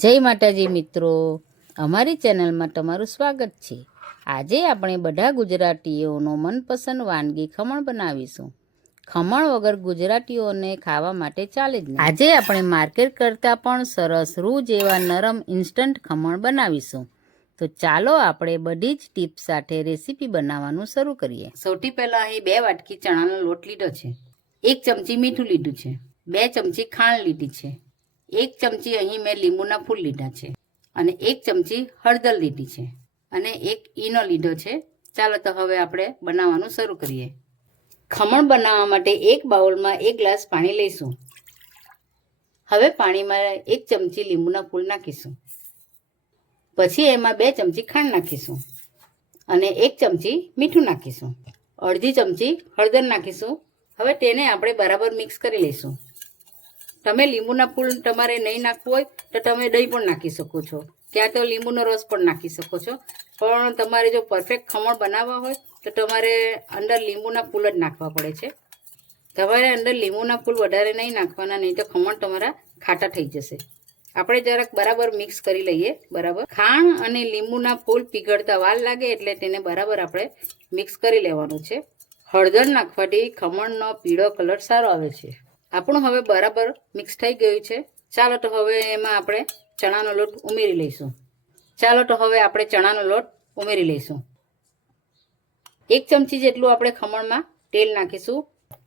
જય માતાજી મિત્રો, અમારી ચેનલમાં તમારું સ્વાગત છે। આજે આપણે બધા ગુજરાતીઓનો મનપસંદ વાનગી ખમણ બનાવીશું। ખમણ વગર ગુજરાતીઓને ખાવા માટે ચાલે જ નહીં। આજે આપણે માર્કેટ કરતાં પણ સરસ રૂ જેવા નરમ ઇન્સ્ટન્ટ ખમણ બનાવીશું। તો ચાલો આપણે બધી જ ટિપ્સ સાથે રેસીપી બનાવવાનું શરૂ કરીએ। સૌથી પહેલાં અહીં 2 વાટકી ચણાનો લોટ લીધો છે, 1 ચમચી મીઠું લીધું છે, 2 ચમચી ખાંડ લીધી છે, 1 ચમચી અહીં મેં લીંબુના ફૂલ લીધા છે અને 1 ચમચી હળદર લીધી છે અને 1 ઈનો લીધો છે। ચાલો તો હવે આપણે બનાવવાનું શરૂ કરીએ। ખમણ બનાવવા માટે એક બાઉલમાં 1 ગ્લાસ પાણી લઈશું। હવે પાણીમાં 1 ચમચી લીંબુના ફૂલ નાખીશું, પછી એમાં 2 ચમચી ખાંડ નાખીશું અને 1 ચમચી મીઠું નાખીશું, અડધી ચમચી હળદર નાખીશું। હવે તેને આપણે બરાબર મિક્સ કરી લઈશું। તમે લીંબુના ફૂલ તમારે નહીં નાખવું હોય તો તમે દહીં પણ નાખી શકો છો, ક્યાં તો લીંબુનો રસ પણ નાખી શકો છો, પણ તમારે જો પરફેક્ટ ખમણ બનાવવા હોય તો તમારે અંદર લીંબુના ફૂલ જ નાખવા પડે છે। તમારે અંદર લીંબુના ફૂલ વધારે નહીં નાખવાના, નહીં તો ખમણ તમારા ખાટા થઈ જશે। આપણે જરાક બરાબર મિક્સ કરી લઈએ। બરાબર ખાંડ અને લીંબુના ફૂલ પીગળતા વાર લાગે એટલે તેને બરાબર આપણે મિક્સ કરી લેવાનું છે। હળદર નાખવાથી ખમણનો પીળો કલર સારો આવે છે। આપણું હવે બરાબર મિક્સ થઈ ગયું છે। ચાલો તો હવે એમાં આપણે ચણાનો લોટ ઉમેરી લઈશું। ચાલો તો હવે આપણે ચણાનો લોટ ઉમેરી લઈશું। 1 ચમચી જેટલું આપણે ખમણમાં તેલ નાખીશું।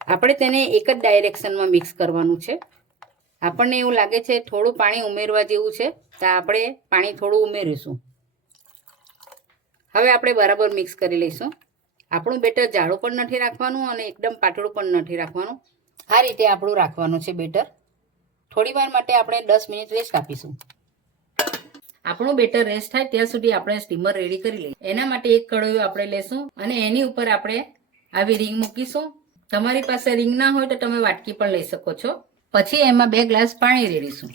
આપણે તેને એક જ ડાયરેક્શનમાં મિક્સ કરવાનું છે। આપણને એવું લાગે છે થોડું પાણી ઉમેરવા જેવું છે તો આપણે પાણી થોડું ઉમેરીશું। હવે આપણે બરાબર મિક્સ કરી લઈશું। આપણું બેટર જાડું પણ નથી રાખવાનું અને એકદમ પાતળું પણ નથી રાખવાનું, આ રીતે આપણું રાખવાનું છે બેટર। થોડી વાર માટે આપણે 10 મિનિટ રેસ્ટ આપીશું। આપણું બેટર રેસ્ટ થાય ત્યાં સુધી આપણે સ્ટીમર રેડી કરી લઈએ। એના માટે એક કઢાઈ આપણે લેશું અને એની ઉપર આપણે આવી રીંગ મૂકીશું। તમારી પાસે રીંગ ના હોય તો તમે વાટકી પણ લઈ શકો છો। પછી એમાં 2 ગ્લાસ પાણી રેડીશું।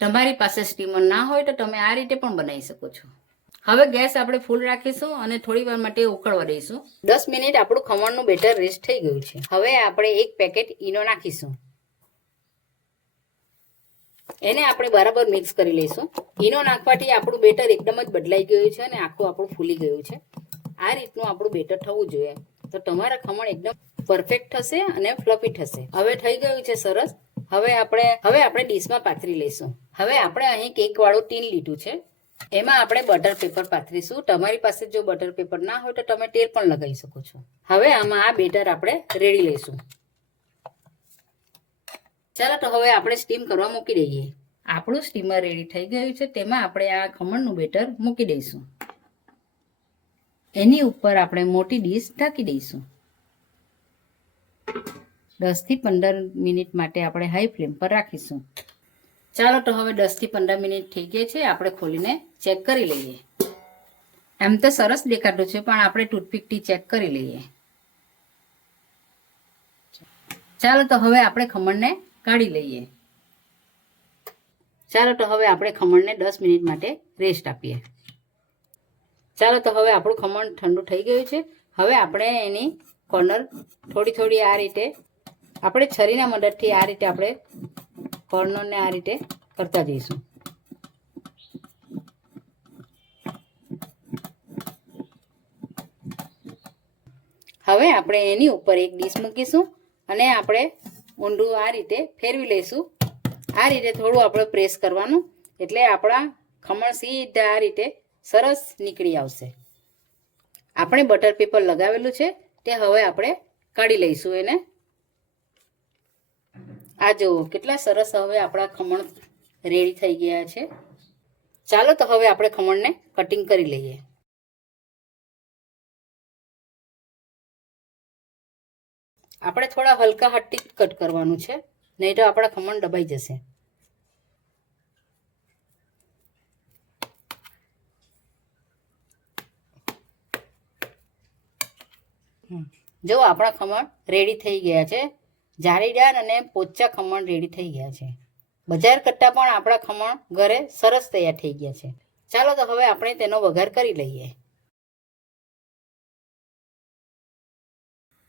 તમારી પાસે સ્ટીમર ના હોય તો તમે આ રીતે પણ બનાવી શકો છો। હવે ગેસ આપણે ફૂલ રાખીશું અને થોડી વાર માટે ઉકળવા દઈશું। 10 મિનિટ આપણું ખમણનું બેટર રેસ્ટ થઈ ગયું છે। હવે આપણે 1 પેકેટ ઈનો નાખીશું, એને આપણે બરાબર મિક્સ કરી લઈશું। ઈનો નાખવાથી આપણું બેટર એકદમ જ બદલાઈ ગયું છે અને આખું આપણું ફૂલી ગયું છે। આ રીતનું આપણું બેટર થવું જોઈએ તો તમારા ખમણ એકદમ પરફેક્ટ થશે અને ફ્લફી થશે। હવે થઈ ગયું છે સરસ। હવે આપણે ડીશમાં પાથરી લઈશું। હવે આપણે અહીં કેક વાળું ટીન લીધું છે, એમાં આપણે બટર પેપર પાથરીશું। તમારી પાસે જો બટર પેપર ના હોય તો તમે તેલ પણ લગાવી શકો છો। હવે આમાં આ બેટર આપણે રેડી લઈશું। ચાલો તો હવે આપણે સ્ટીમ કરવા મૂકી દઈએ। આપણું સ્ટીમર રેડી થઈ ગયું છે, તેમાં આપણે આ ખમણનું બેટર મૂકી દઈશું। એની ઉપર આપણે મોટી ડીશ ઢાંકી દઈશું। 10 થી 15 મિનિટ માટે આપણે હાઈ ફ્લેમ પર રાખીશું। ચાલો તો હવે 10 થી 15 મિનિટ થઈ ગઈ છે, આપણે ખોલીને ચેક કરી લઈએ। એમ તો સરસ દેખાતું છે પણ આપણે ટૂથપીકથી ચેક કરી લઈએ। ચાલો તો હવે આપણે ખમણને કાઢી લઈએ। ચાલો તો હવે આપણે ખમણને 10 મિનિટ માટે રેસ્ટ આપીએ। ચાલો તો હવે આપણું ખમણ ઠંડુ થઈ ગયું છે। હવે આપણે એની કોર્નર થોડી આ રીતે આપણે છરીના મદદથી આ રીતે આપણે કોર્નરને આ રીતે કરતા જઈશું। હવે આપણે એની ઉપર એક ડીશ મૂકીશું અને આપણે ઊંડું આ રીતે ફેરવી લઈશું। આ રીતે થોડું આપણે પ્રેસ કરવાનું એટલે આપણા ખમણ સીધા આ રીતે સરસ નીકળી આવશે। આપણે બટર પેપર લગાવેલું છે તે હવે આપણે કાઢી લઈશું એને। આ જુઓ કેટલા સરસ હવે આપણા ખમણ રેડી થઈ ગયા છે। ચાલો તો હવે આપણે ખમણને કટિંગ કરી લઈએ। આપણે થોડા હલકા હાથથી કટ કરવાનું છે, નહીં તો આપણા ખમણ દબાઈ જશે। જો આપણા ખમણ રેડી થઈ ગયા છે, જાળીદાર અને પોચા ખમણ રેડી થઈ ગયા છે। બજાર કરતાં પણ આપણા ખમણ ઘરે સરસ તૈયાર થઈ ગયા છે। ચાલો તો હવે આપણે તેનો વઘાર કરી લઈએ।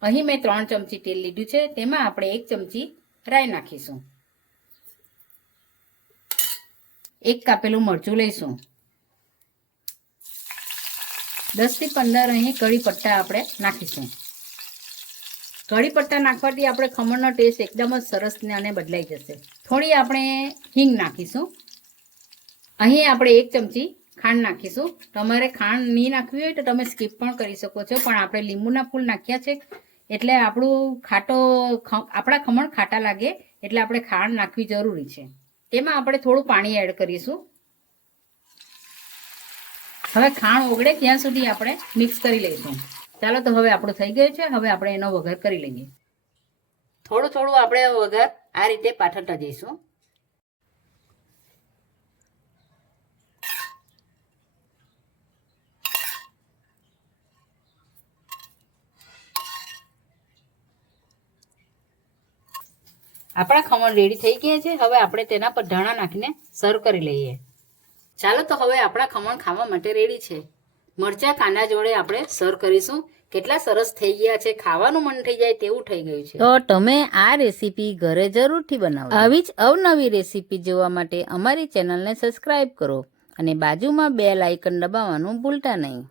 અહીં મેં 3 ચમચી તેલ લીધું છે, તેમાં આપણે 1 ચમચી રાઈ નાખીશું। એક કાપેલું મરચું લઈશું. 10 થી 15 અહીં કઢી પત્તા આપણે નાખીશું. કઢી પત્તા નાખવાથી આપણે ખમણનો ટેસ્ટ એકદમ જ સરસ અને બદલાઈ જશે. થોડી આપણે હિંગ નાખીશું. અહીં આપણે 1 ચમચી ખાંડ નાખીશું. તમારે ખાંડ નહીં નાખવી હોય તો તમે સ્કીપ પણ કરી શકો છો, પણ આપણે લીંબુના ફૂલ નાખ્યા છે એટલે આપણા ખમણ ખાટા લાગે એટલે આપણે ખાંડ નાખવી જરૂરી છે. તેમાં આપણે થોડું પાણી એડ કરીશું. હવે ખાંડ ઓગળે ત્યાં સુધી આપણે મિક્સ કરી લઈશું. ચાલો તો હવે આપણું થઈ ગયું છે. હવે આપણે એનો વઘાર કરી લઈએ. થોડું આપણે વઘાર આ રીતે પાથરતા જઈશું. આપણા ખમણ રેડી થઈ ગયા છે. હવે આપણે તેના પર ધાણા નાખીને સર્વ કરી લઈએ. ચાલો તો હવે આપણા ખમણ ખાવા માટે રેડી છે. મરચાં કાંદા જોડે આપણે સર્વ કરીશું. કેટલા સરસ થઈ ગયા છે, ખાવાનું મન થઈ જાય તેવું થઈ ગયું છે. તો તમે આ રેસીપી ઘરે જરૂરથી બનાવો. આવી જ અવનવી રેસીપી જોવા માટે અમારી ચેનલને સબસ્ક્રાઇબ કરો અને બાજુમાં બેલ આઇકન દબાવવાનું ભૂલતા નહીં.